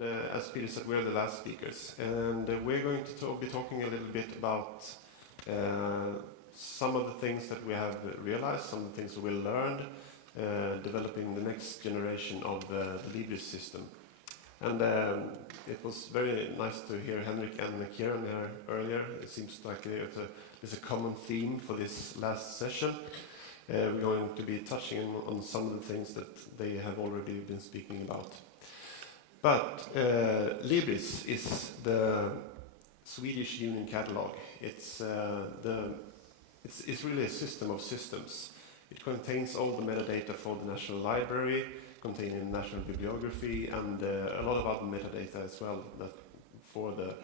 And as Peter said, we're the last speakers, and we're going to be talking a little bit about some of the things that we have realized, some of the things we learned, developing the next generation of the Libris system. And it was very nice to hear Henrik and Kieran here earlier. It seems like there's a common theme for this last session. We're going to be touching on some of the things that they have already been speaking about. But Libris is the Swedish Union Catalog. It's really a system of systems. It contains all the metadata for the National Library, containing national bibliography, and a lot of other metadata as well for the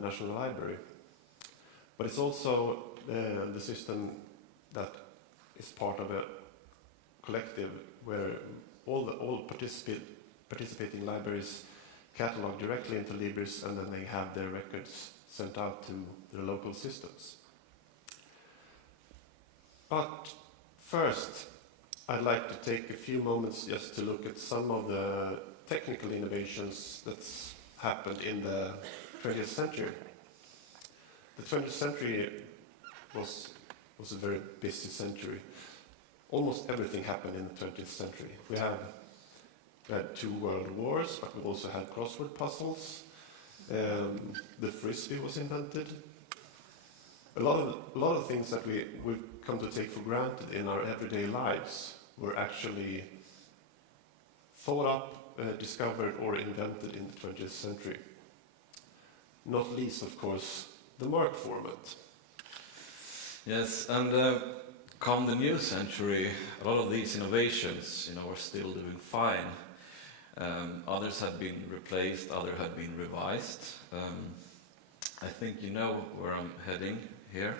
National Library. But it's also the system that is part of a collective where all participating libraries catalog directly into Libris, and then they have their records sent out to their local systems. But first, I'd like to take a few moments just to look at some of the technical innovations that's happened in the 20th century. The 20th century was a very busy century. Almost everything happened in the 20th century. We had 2 world wars, but we also had crossword puzzles. The frisbee was invented. A lot of things that we've come to take for granted in our everyday lives were actually thought up, discovered, or invented in the 20th century. Not least, of course, the mark format. Yes, and come the new century, a lot of these innovations, are still doing fine. Others have been replaced, others have been revised. I think you know where I'm heading here.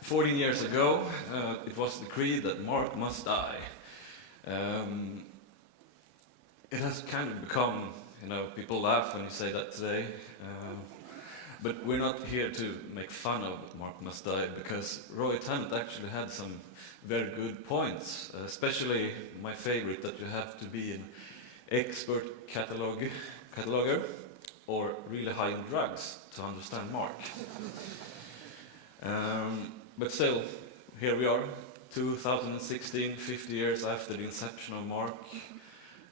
14 years ago, it was decreed that mark must die. It has kind of become, people laugh when you say that today. But we're not here to make fun of Mark Must Die, because Roy Tennant actually had some very good points, especially my favorite, that you have to be an expert cataloger or really high in drugs to understand Mark. But still, here we are, 2016, 50 years after the inception of Mark,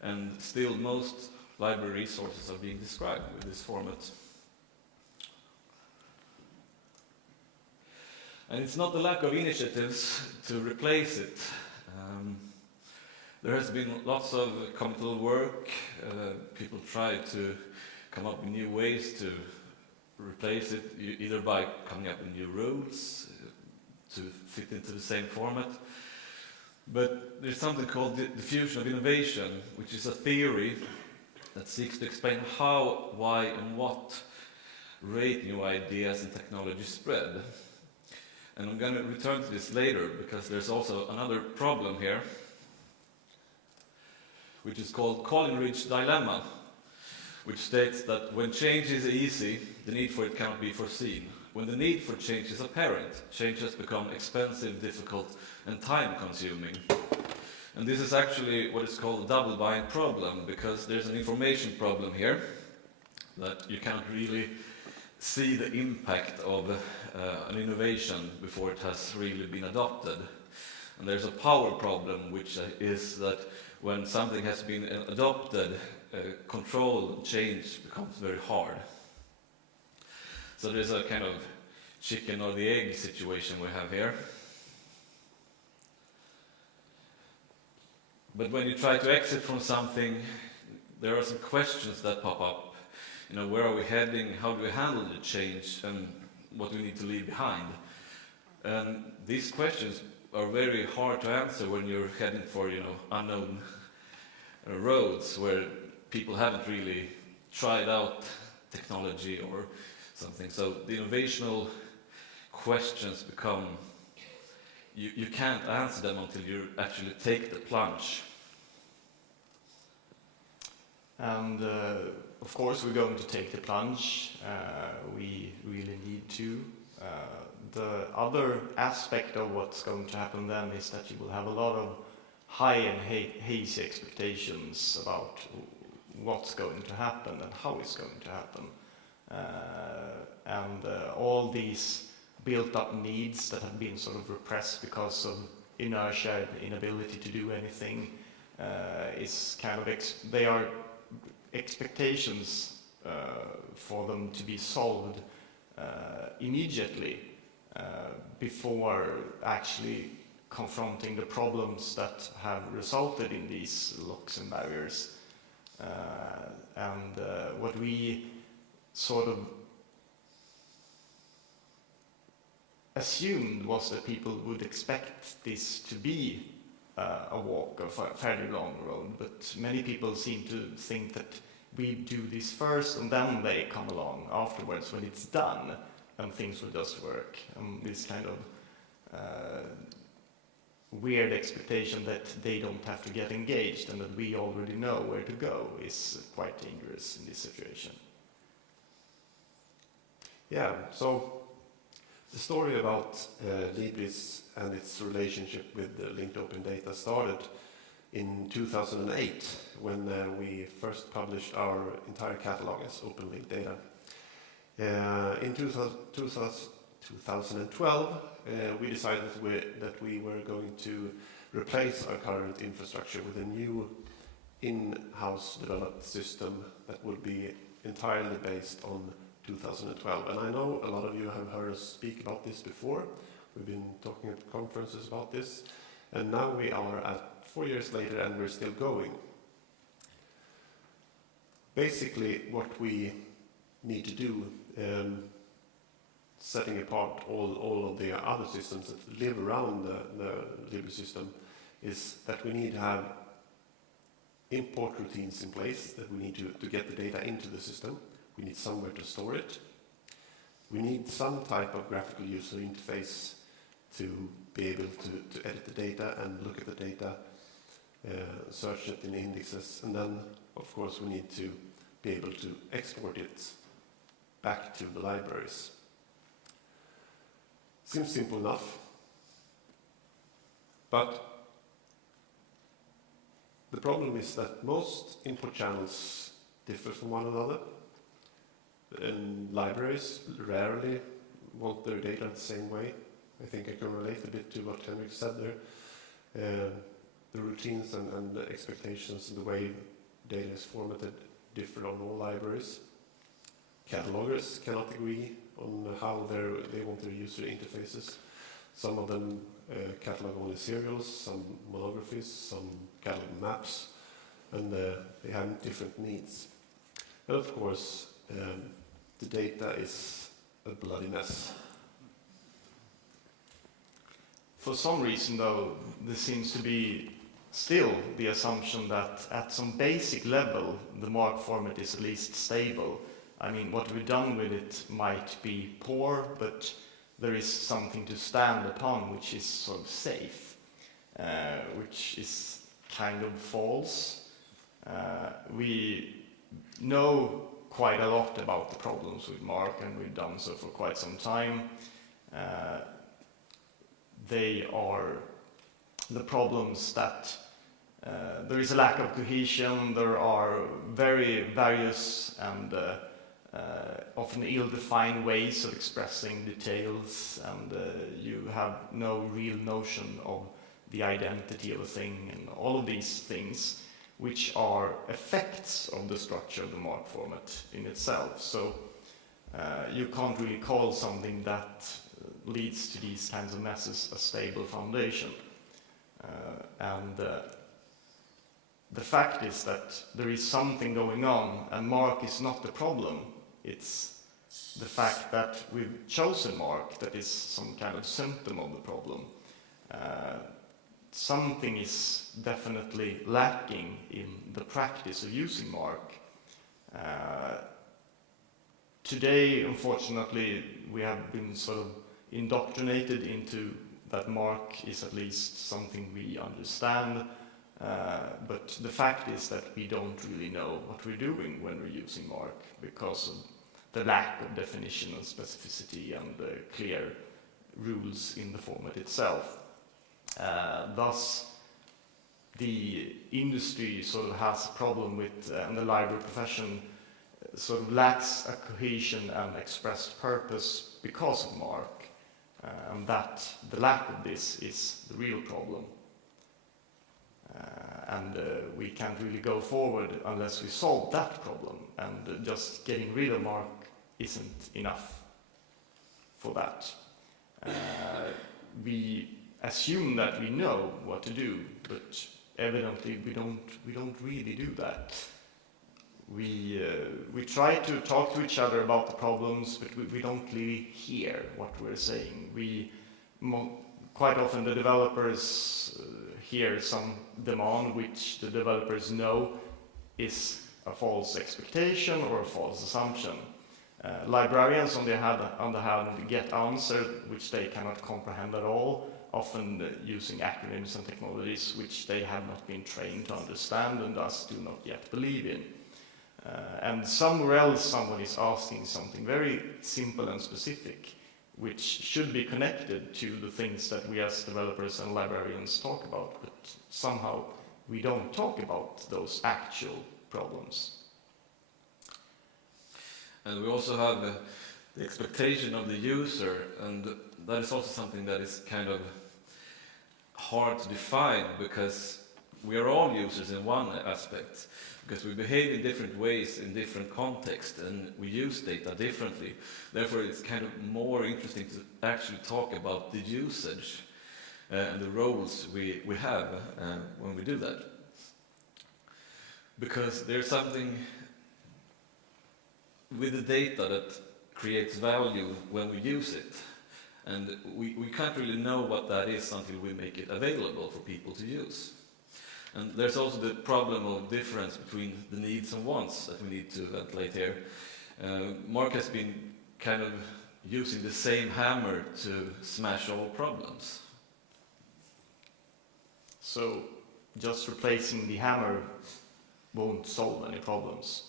and still most library resources are being described with this format. And it's not the lack of initiatives to replace it. There has been lots of committal work. People try to come up with new ways to replace it, either by coming up with new rules to fit into the same format. But there's something called the diffusion of innovation, which is a theory that seeks to explain how, why, and what rate new ideas and technology spread. And I'm going to return to this later, because there's also another problem here, which is called Coleridge's dilemma, which states that when change is easy, the need for it cannot be foreseen. When the need for change is apparent, change has become expensive, difficult, and time-consuming. And this is actually what is called a double-bind problem, because there's an information problem here, that you cannot really see the impact of an innovation before it has really been adopted. And there's a power problem, which is that when something has been adopted, control and change becomes very hard. So there's a kind of chicken or the egg situation we have here. But when you try to exit from something, there are some questions that pop up. Where are we heading? How do we handle the change? And what do we need to leave behind? And these questions are very hard to answer when you're heading for, unknown roads where people haven't really tried out technology or something. So the innovational questions become, you can't answer them until you actually take the plunge. And of course we're going to take the plunge, we really need to. The other aspect of what's going to happen then is that you will have a lot of high and hazy expectations about what's going to happen and how it's going to happen. All these built-up needs that have been sort of repressed because of inertia and inability to do anything is kind of they are expectations for them to be solved immediately before actually confronting the problems that have resulted in these locks and barriers. What we sort of assumed was that people would expect this to be a walk, a fairly long road, but many people seem to think that we do this first and then they come along afterwards when it's done and things will just work. This kind of weird expectation that they don't have to get engaged and that we already know where to go is quite dangerous in this situation. Yeah, so the story about Libris and its relationship with linked open data started in 2008 when we first published our entire catalog as open linked data. In 2012, we decided that we were going to replace our current infrastructure with a new in-house developed system that would be entirely based on 2012. And I know a lot of you have heard us speak about this before. We've been talking at conferences about this. And now we are at 4 years later and we're still going. Basically, what we need to do, setting apart all of the other systems that live around the Libris system, is that we need to have import routines in place, that we need to get the data into the system. We need somewhere to store it. We need some type of graphical user interface to be able to edit the data and look at the data, search it in indexes, and then, of course, we need to be able to export it back to the libraries. Seems simple enough, but the problem is that most input channels differ from one another, and libraries rarely want their data the same way. I think I can relate a bit to what Henrik said there. The routines and the expectations and the way data is formatted differ on all libraries. Catalogers cannot agree on how they want their user interfaces. Some of them catalog only serials, some monographies, some catalog maps, and they have different needs. And of course, the data is a bloody mess. For some reason, though, there seems to be still the assumption that at some basic level, the MARC format is at least stable. I mean, what we've done with it might be poor, but there is something to stand upon which is sort of safe, which is kind of false. We know quite a lot about the problems with MARC, and we've done so for quite some time. They are the problems that there is a lack of cohesion, there are very various and often ill-defined ways of expressing details, and you have no real notion of the identity of a thing, and all of these things which are effects of the structure of the MARC format in itself. So you can't really call something that leads to these kinds of messes a stable foundation. The fact is that there is something going on, and MARC is not the problem. It's the fact that we've chosen MARC that is some kind of symptom of the problem. Something is definitely lacking in the practice of using MARC. Today, unfortunately, we have been sort of indoctrinated into that MARC is at least something we understand, but the fact is that we don't really know what we're doing when we're using MARC because of the lack of definition and specificity and the clear rules in the format itself. Thus, the industry sort of has a problem with, and the library profession sort of lacks a cohesion and expressed purpose because of MARC, and that the lack of this is the real problem. And we can't really go forward unless we solve that problem, and just getting rid of MARC isn't enough for that. We assume that we know what to do, but evidently we don't really do that. We try to talk to each other about the problems, but we don't really hear what we're saying. Quite often the developers hear some demand which the developers know is a false expectation or a false assumption. Librarians, on the other hand, get answers which they cannot comprehend at all, often using acronyms and technologies which they have not been trained to understand and thus do not yet believe in. And somewhere else someone is asking something very simple and specific, which should be connected to the things that we as developers and librarians talk about, but somehow we don't talk about those actual problems. And we also have the expectation of the user, and that is also something that is kind of hard to define, because we are all users in one aspect, because we behave in different ways in different contexts and we use data differently. Therefore, it's kind of more interesting to actually talk about the usage and the roles we have when we do that. Because there's something with the data that creates value when we use it. And we can't really know what that is until we make it available for people to use. And there's also the problem of difference between the needs and wants that we need to ventilate here. Mark has been kind of using the same hammer to smash all problems. So just replacing the hammer won't solve any problems.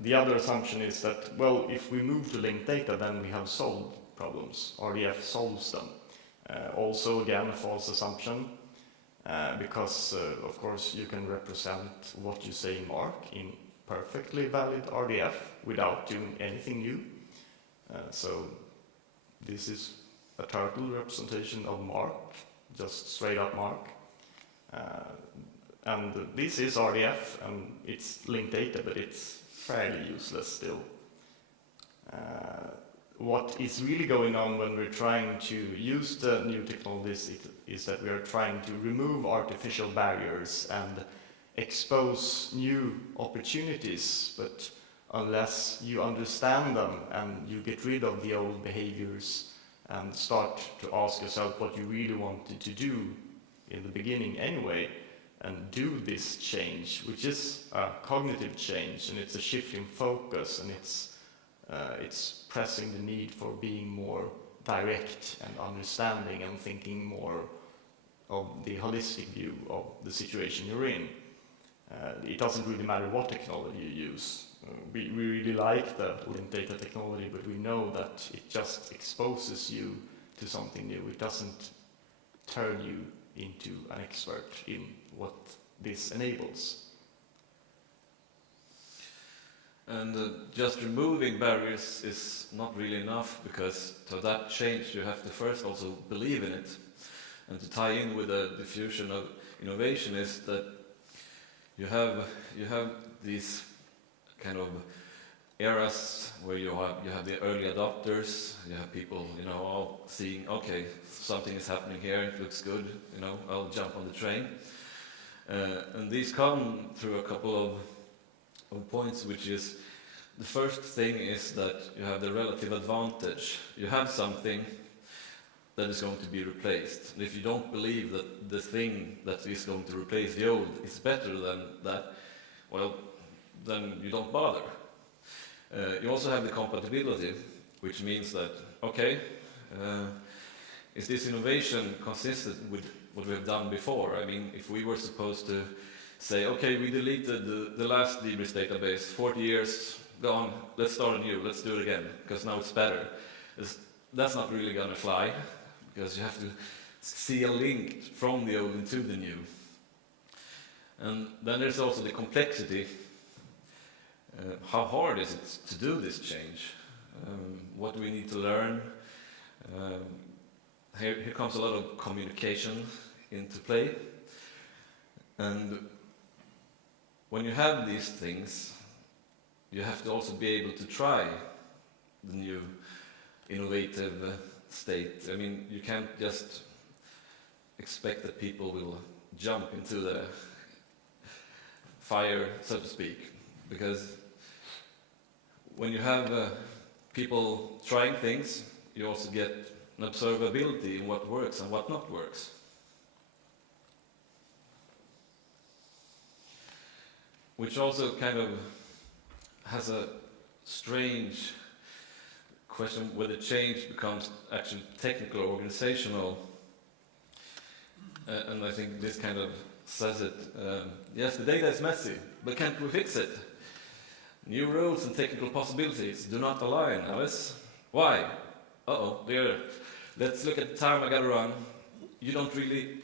The other assumption is that, well, if we move to linked data, then we have solved problems. RDF solves them. Also, again, a false assumption. Because, of course, you can represent what you say in MARC in perfectly valid RDF without doing anything new. So this is a turtle representation of MARC, just straight up MARC. And this is RDF, and it's linked data, but it's fairly useless still. What is really going on when we're trying to use the new technologies is that we are trying to remove artificial barriers and expose new opportunities, but unless you understand them and you get rid of the old behaviors and start to ask yourself what you really wanted to do in the beginning anyway, and do this change, which is a cognitive change, and it's a shift in focus, and it's pressing the need for being more direct and understanding and thinking more of the holistic view of the situation you're in. It doesn't really matter what technology you use. We really like the linked data technology, but we know that it just exposes you to something new. It doesn't turn you into an expert in what this enables. And just removing barriers is not really enough, because to adapt change you have to first also believe in it. And to tie in with the diffusion of innovation is that you have these kind of eras where you have the early adopters, you have people all seeing, okay, something is happening here, it looks good, I'll jump on the train. And these come through a couple of points, which is, the first thing is that you have the relative advantage. You have something that is going to be replaced. And if you don't believe that the thing that is going to replace the old is better than that, well, then you don't bother. You also have the compatibility, which means that, okay, is this innovation consistent with what we have done before? I mean, if we were supposed to say, okay, we deleted the last Libris database, 40 years gone, let's start anew, let's do it again, because now it's better. That's not really going to fly, because you have to see a link from the old into the new. And then there's also the complexity. How hard is it to do this change? What do we need to learn? Here comes a lot of communication into play. And when you have these things, you have to also be able to try the new innovative state. I mean, you can't just expect that people will jump into the fire, so to speak, because when you have people trying things, you also get an observability in what works and what not works. Which also kind of has a strange question whether change becomes actually technical or organizational. And I think this kind of says it. Yes, the data is messy, but can't we fix it? New rules and technical possibilities do not align, Alice. Why? Uh-oh, dear. Let's look at the time I gotta run. You don't really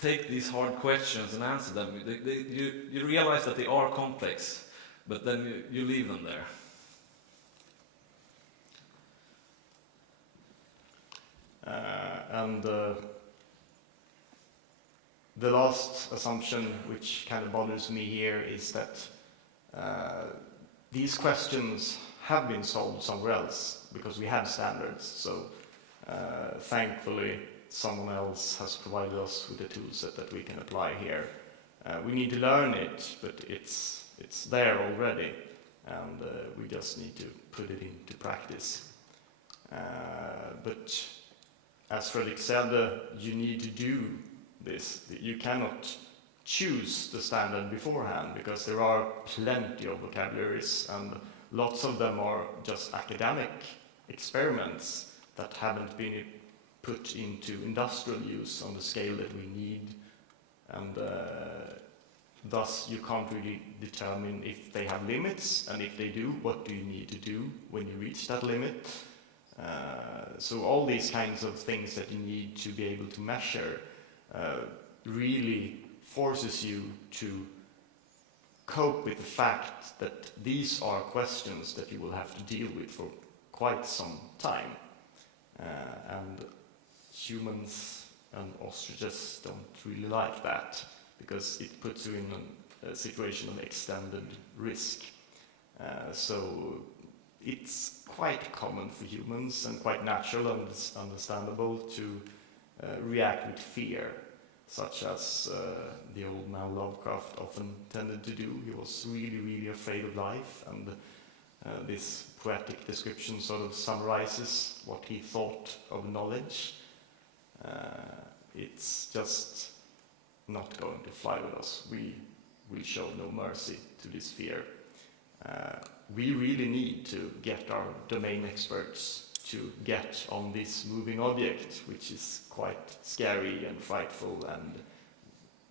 take these hard questions and answer them. You realize that they are complex, but then you leave them there. And the last assumption, which kind of bothers me here, is that these questions have been solved somewhere else because we have standards. So thankfully, someone else has provided us with the tools that we can apply here. We need to learn it, but it's there already, and we just need to put it into practice. But as Fredrik said, you need to do this. You cannot choose the standard beforehand because there are plenty of vocabularies and lots of them are just academic experiments that haven't been put into industrial use on the scale that we need, and thus you can't really determine if they have limits, and if they do, what do you need to do when you reach that limit. So all these kinds of things that you need to be able to measure really forces you to cope with the fact that these are questions that you will have to deal with for quite some time. And humans and ostriches don't really like that, because it puts you in a situation of extended risk. So it's quite common for humans and quite natural and understandable to react with fear, such as the old man Lovecraft often tended to do. He was really, really afraid of life, and this poetic description sort of summarizes what he thought of knowledge. It's just not going to fly with us. We will show no mercy to this fear. We really need to get our domain experts to get on this moving object, which is quite scary and frightful and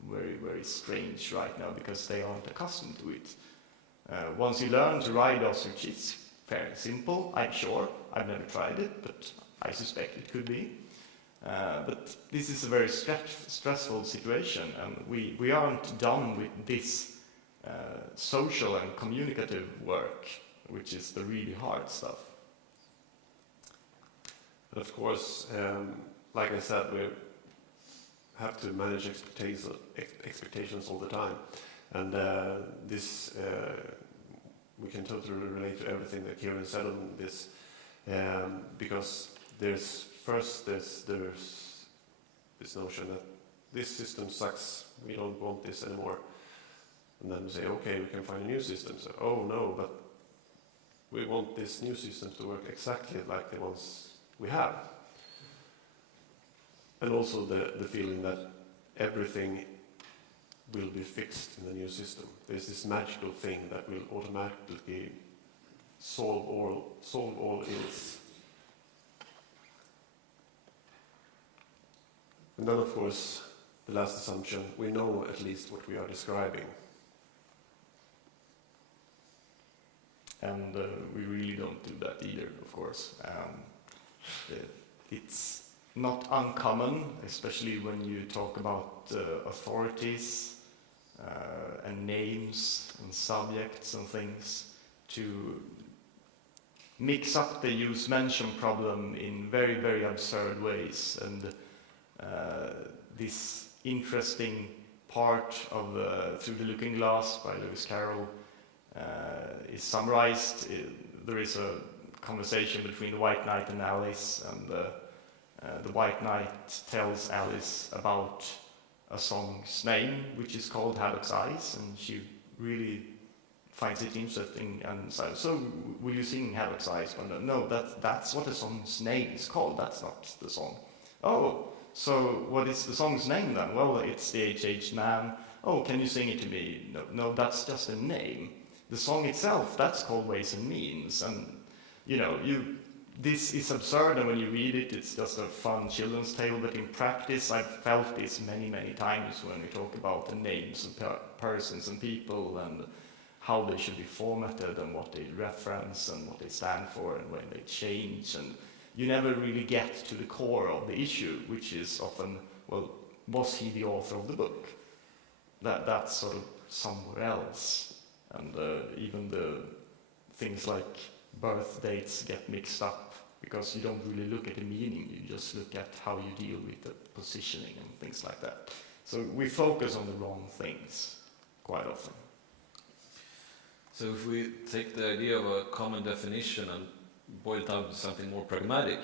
very, very strange right now because they aren't accustomed to it. Once you learn to ride ostrich, it's fairly simple, I'm sure. I've never tried it, but I suspect it could be. But this is a very stressful situation, and we aren't done with this social and communicative work, which is the really hard stuff. But of course, like I said, we have to manage expectations all the time, and this we can totally relate to everything that Kieran said on this, because there's this notion that this system sucks, we don't want this anymore, and then we say, okay, we can find a new system. So, oh no, but we want this new system to work exactly like the ones we have. And also the feeling that everything will be fixed in the new system. There's this magical thing that will automatically solve all ills. And then, of course, the last assumption, we know at least what we are describing. And we really don't do that either, of course. It's not uncommon, especially when you talk about authorities, and names and subjects and things to mix up the use mention problem in very, very absurd ways. And this interesting part of Through the Looking Glass by Lewis Carroll is summarized. There is a conversation between the White Knight and Alice, and the White Knight tells Alice about a song's name, which is called Haddock's Eyes, and she really finds it interesting and says, so will you sing Haddock's Eyes? Well, no, that's what the song's name is called, that's not the song. Oh, so what is the song's name then? Well, it's the H.H. Man. Oh, can you sing it to me? No, that's just a name. The song itself, that's called Ways and Means, and this is absurd, and when you read it, it's just a fun children's tale, but in practice, I've felt this many, many times when we talk about the names of persons and people and how they should be formatted and what they reference and what they stand for and when they change. And you never really get to the core of the issue, which is often, well, was he the author of the book? That's sort of somewhere else. And even the things like birth dates get mixed up because you don't really look at the meaning, you just look at how you deal with the positioning and things like that. So we focus on the wrong things quite often. So if we take the idea of a common definition and boil it down to something more pragmatic,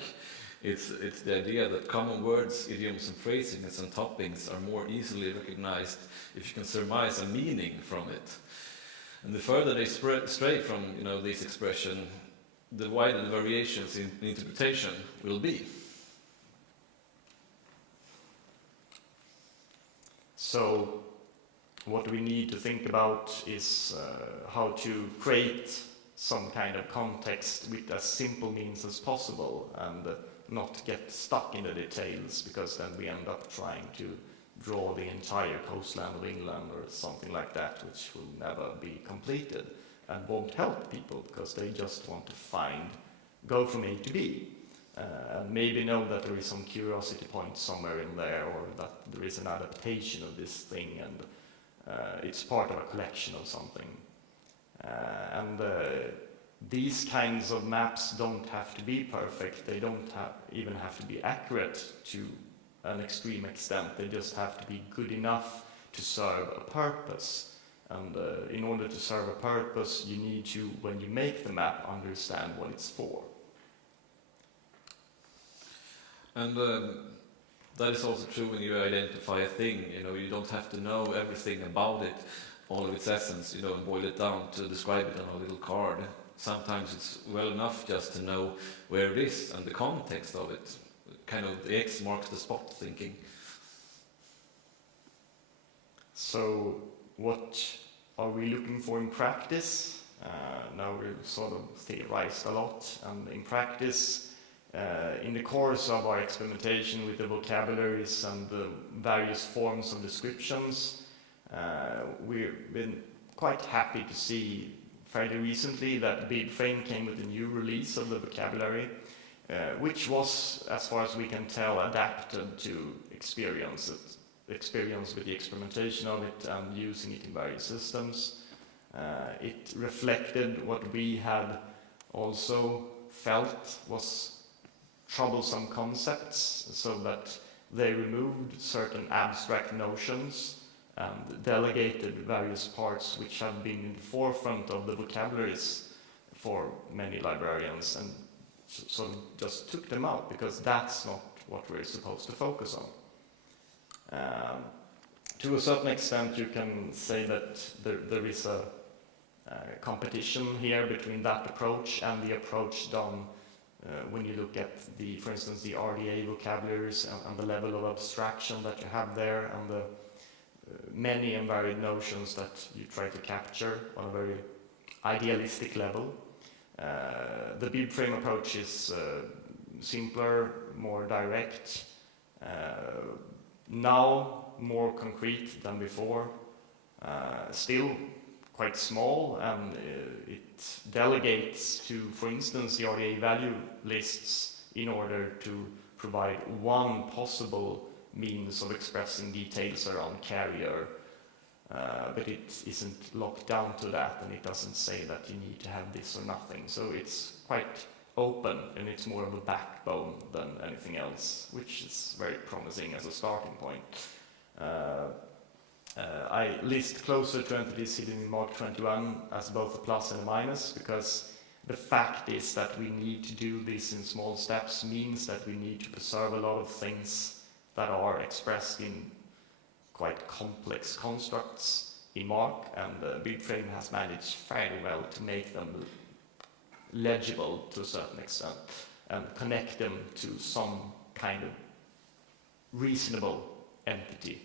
it's the idea that common words, idioms and phrasings and toppings are more easily recognized if you can surmise a meaning from it. And the further they stray from this expression, the wider the variations in interpretation will be. So what we need to think about is how to create some kind of context with as simple means as possible and not get stuck in the details, because then we end up trying to draw the entire coastline of England or something like that, which will never be completed and won't help people because they just want to go from A to B, and maybe know that there is some curiosity point somewhere in there, or that there is an adaptation of this thing and it's part of a collection of something. And these kinds of maps don't have to be perfect, they don't even have to be accurate to an extreme extent, they just have to be good enough to serve a purpose. And in order to serve a purpose, you need to, when you make the map, understand what it's for. And that is also true when you identify a thing. You don't have to know everything about it, all of its essence, and boil it down to describe it on a little card. Sometimes it's well enough just to know where it is and the context of it. Kind of the X marks the spot thinking. So what are we looking for in practice? Now we've sort of theorized a lot, and in practice, in the course of our experimentation with the vocabularies and the various forms of descriptions, we've been quite happy to see fairly recently that BibFrame came with a new release of the vocabulary, which was, as far as we can tell, adapted to experience with the experimentation of it and using it in various systems. It reflected what we had also felt was troublesome concepts, so that they removed certain abstract notions and delegated various parts which have been in the forefront of the vocabularies for many librarians, and sort of just took them out because that's not what we're supposed to focus on. To a certain extent, you can say that there is a competition here between that approach and the approach done when you look at for instance, the RDA vocabularies and the level of abstraction that you have there, and the many and varied notions that you try to capture on a very idealistic level. The BibFrame approach is simpler, more direct, now more concrete than before, still quite small, and it delegates to, for instance, the RDA value lists in order to provide one possible means of expressing details around carrier but it isn't locked down to that, and it doesn't say that you need to have this or nothing. So it's quite open, and it's more of a backbone than anything else, which is very promising as a starting point. I list closer to entities hidden in Mark 21 as both a plus and a minus, because the fact is that we need to do this in small steps means that we need to preserve a lot of things that are expressed in quite complex constructs in Mark, and BibFrame has managed fairly well to make them legible to a certain extent and connect them to some kind of reasonable entity